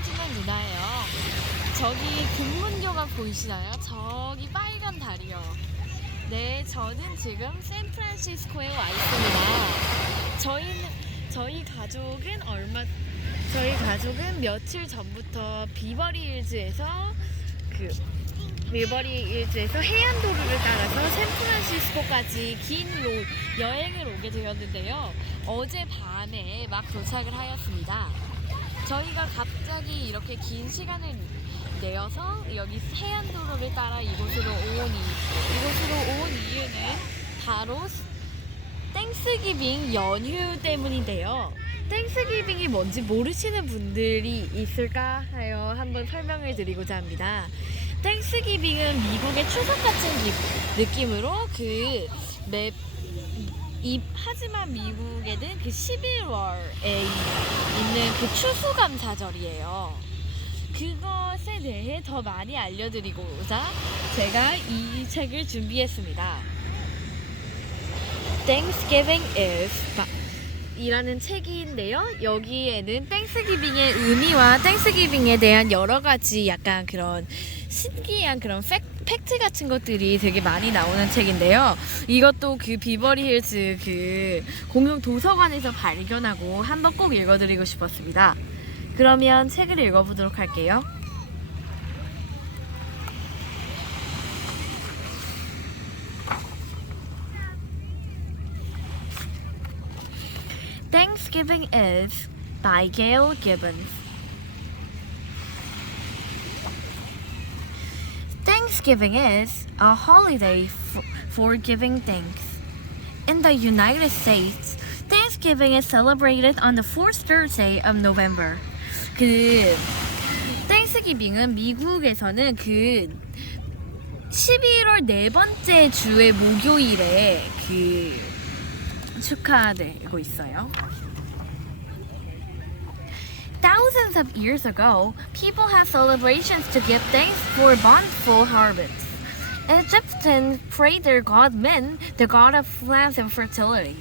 읽어주는 누나예요. 저기 금문교가 보이시나요? 저기 빨간 다리요. 네, 저는 지금 샌프란시스코에 와 있습니다. 저희 가족은 며칠 전부터 비버리 힐즈에서 해안도로를 따라서 샌프란시스코까지 긴 여행을 오게 되었는데요. 어제 밤에 막 도착을 하였습니다. 저희가 갑자기 이렇게 긴 시간을 내어서 여기 해안도로를 따라 이곳으로 온 이유는 바로 땡스기빙 연휴 때문인데요. 땡스기빙이 뭔지 모르시는 분들이 있을까 하여 한번 설명을 드리고자 합니다. 땡스기빙은 미국의 추석 같은 느낌으로 하지만 미국에는 11월에 있는 추수감사절이에요. 그것에 대해 더 많이 알려드리고자 제가 이 책을 준비했습니다. Thanksgiving is 이라는 책인데요. 여기에는 땡스기빙의 의미와 땡스기빙에 대한 여러 가지 약간 그런 신기한 그런 팩트 같은 것들이 되게 많이 나오는 책인데요. 이것도 비버리 힐즈 공용 도서관에서 발견하고 한번 꼭 읽어드리고 싶었습니다. 그러면 책을 읽어보도록 할게요. Thanksgiving is by Gail Gibbons. Thanksgiving is a holiday for giving thanks. In the United States, Thanksgiving is celebrated on the fourth Thursday of November. 땡스기빙은 미국에서는 11월 네 번째 주의 목요일에 축하되고 있어요. Thousands of years ago, people had celebrations to give thanks for bountiful harvests. Egyptians prayed their god Min, the god of lands and fertility.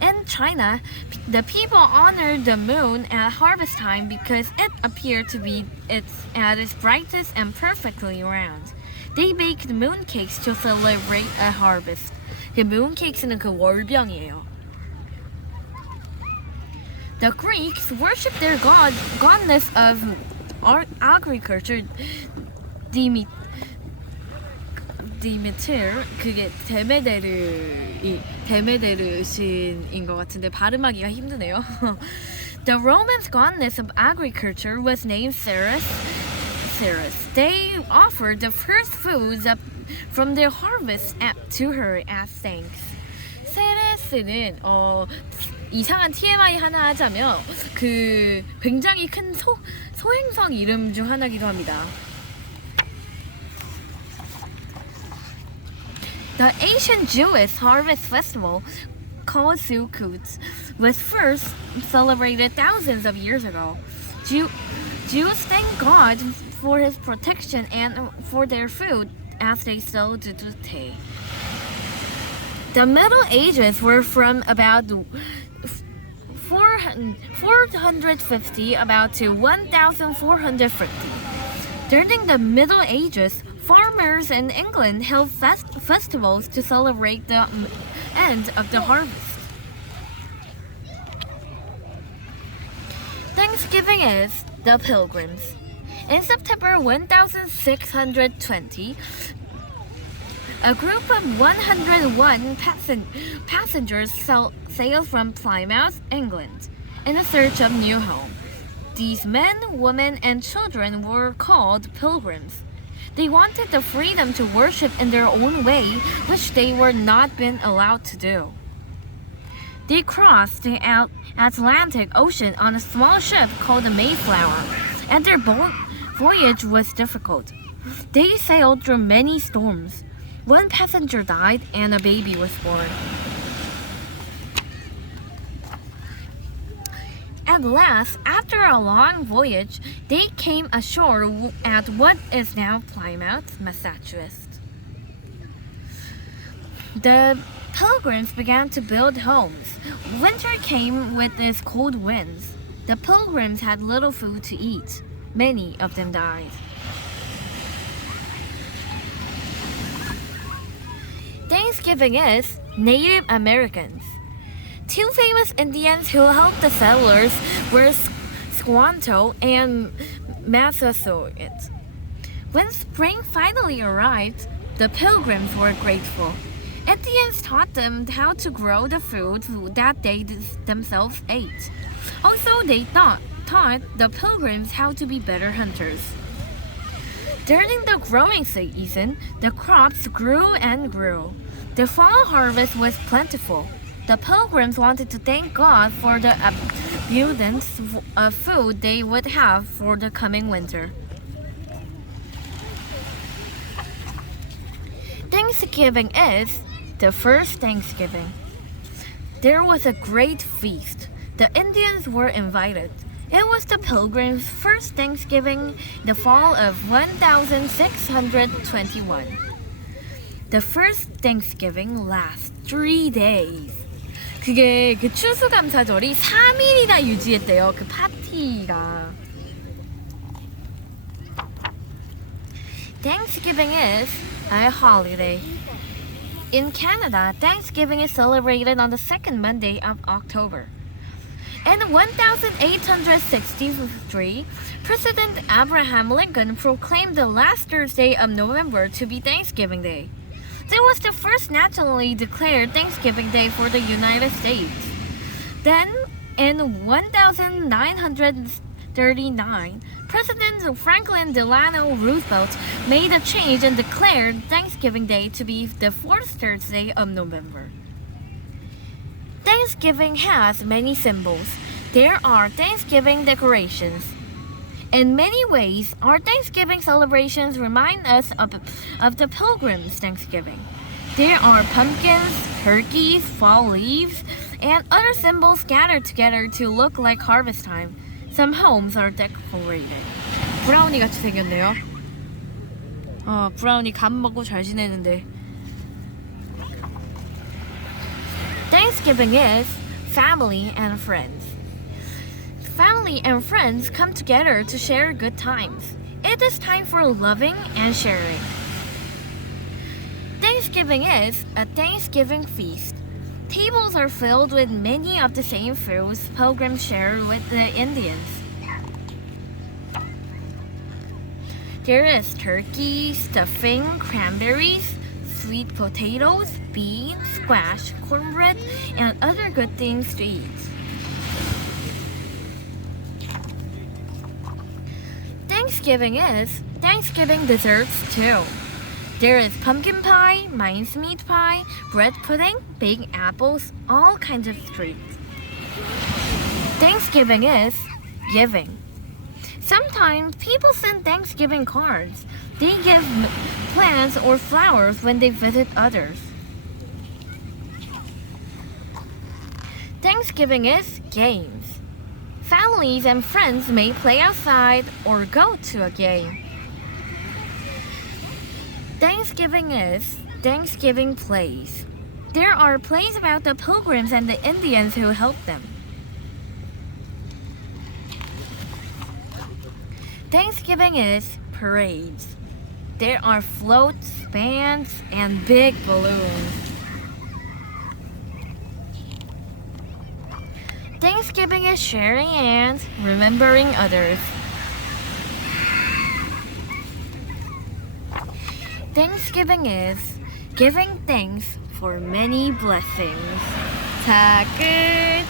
In China, the people honored the moon at harvest time because it appeared to be at its brightest and perfectly round. They baked moon cakes to celebrate a harvest. moon cakes는 월병이에요. The Greeks worshipped their goddess of agriculture, Demeter. 그게 데메데르 신인 것 같은데 발음하기가 힘드네요. The Romans' goddess of agriculture was named Ceres. They offered the first foods from their harvest to her as thanks. 세레스는 이상한 TMI 하나 하자면 굉장히 큰 소행성 이름 중 하나이기도 합니다. The ancient Jewish harvest festival, called Sukkot, was first celebrated thousands of years ago. Jews thank God for His protection and for their food, as they still do today. The Middle Ages were from about 450 about to 1450. During the Middle Ages, farmers in England held festivals to celebrate the end of the harvest. Thanksgiving is the Pilgrims. In September 1620, a group of 101 passengers sailed from Plymouth, England, in search of new home. These men, women, and children were called pilgrims. They wanted the freedom to worship in their own way, which they were not been allowed to do. They crossed the Atlantic Ocean on a small ship called the Mayflower, and their voyage was difficult. They sailed through many storms. One passenger died and a baby was born. At last, after a long voyage, they came ashore at what is now Plymouth, Massachusetts. The pilgrims began to build homes. Winter came with its cold winds. The pilgrims had little food to eat. Many of them died. Thanksgiving is Native Americans. Two famous Indians who helped the settlers were Squanto and Massasoit. When spring finally arrived, the pilgrims were grateful. Indians taught them how to grow the food that they themselves ate. Also, they taught the pilgrims how to be better hunters. During the growing season, the crops grew and grew. The fall harvest was plentiful. The pilgrims wanted to thank God for the abundance of food they would have for the coming winter. Thanksgiving is the first Thanksgiving. There was a great feast. The Indians were invited. It was the Pilgrims' first Thanksgiving, the fall of 1621. The first Thanksgiving lasts 3 days. 그게 그 추수감사절이 3일이나 유지했대요. 그 파티가. Thanksgiving is a holiday. In Canada, Thanksgiving is celebrated on the second Monday of October. In 1863, President Abraham Lincoln proclaimed the last Thursday of November to be Thanksgiving Day. It was the first nationally declared Thanksgiving Day for the United States. Then, in 1939, President Franklin Delano Roosevelt made a change and declared Thanksgiving Day to be the fourth Thursday of November. Thanksgiving has many symbols. There are Thanksgiving decorations. In many ways, our Thanksgiving celebrations remind us of the Pilgrims' Thanksgiving. There are pumpkins, turkeys, fall leaves, and other symbols gathered together to look like harvest time. Some homes are decorated. 브라우니 같이 생겼네요. 브라우니 감 먹고 잘 지내는데. Thanksgiving is family and friends. Family and friends come together to share good times. It is time for loving and sharing. Thanksgiving is a Thanksgiving feast. Tables are filled with many of the same foods pilgrims share with the Indians. There is turkey, stuffing, cranberries, sweet potatoes, beans, squash, cornbread, and other good things to eat. Thanksgiving is Thanksgiving desserts too. There is pumpkin pie, mincemeat pie, bread pudding, baked apples, all kinds of treats. Thanksgiving is giving. Sometimes people send Thanksgiving cards. They give plants or flowers when they visit others. Thanksgiving is games. Families and friends may play outside or go to a game. Thanksgiving is Thanksgiving plays. There are plays about the pilgrims and the Indians who helped them. Thanksgiving is parades. There are floats, bands, and big balloons. Thanksgiving is sharing and remembering others. Thanksgiving is giving thanks for many blessings. 자, 끝!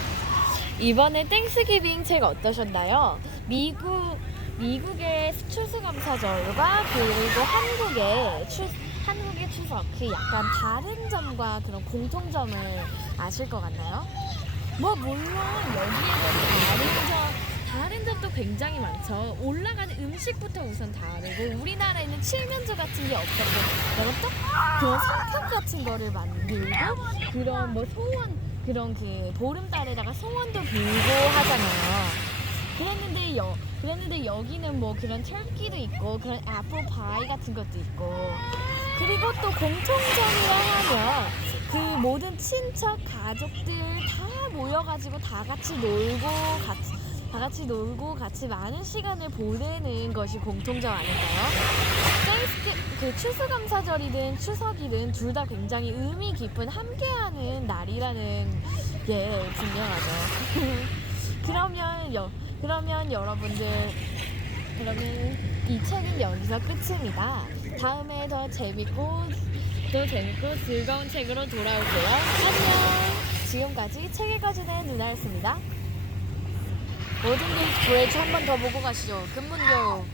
이번에 땡스기빙 책 어떠셨나요? 미국의 추수감사절과 그리고 한국의 추석 그 약간 다른 점과 그런 공통점을 아실 것 같나요? 뭐 물론 여기에는 다른 점도 굉장히 많죠. 올라가는 음식부터 우선 다르고 우리나라에는 칠면조 같은 게 없었고 내가 또 그런 성격 같은 거를 만들고 그런 뭐 소원 그런 그 보름달에다가 소원도 빌고 하잖아요. 그랬는데 여기는 뭐 그런 터키도 있고 그런 애플 파이 같은 것도 있고 그리고 또 공통점이라 하면 그 모든 친척 가족들 다 모여가지고 다 같이 놀고 다 같이 놀고 같이 많은 시간을 보내는 것이 공통점 아닐까요? 추수감사절이든 추석이든 둘 다 굉장히 의미 깊은 함께하는 날이라는 게 분명하죠. 그러면 여러분들, 이 책은 여기서 끝입니다. 다음에 더 재밌고 즐거운 책으로 돌아올게요. 안녕. 지금까지 책 읽어주는 누나였습니다. 모든 글 한 번 더 보고 가시죠. 금문교.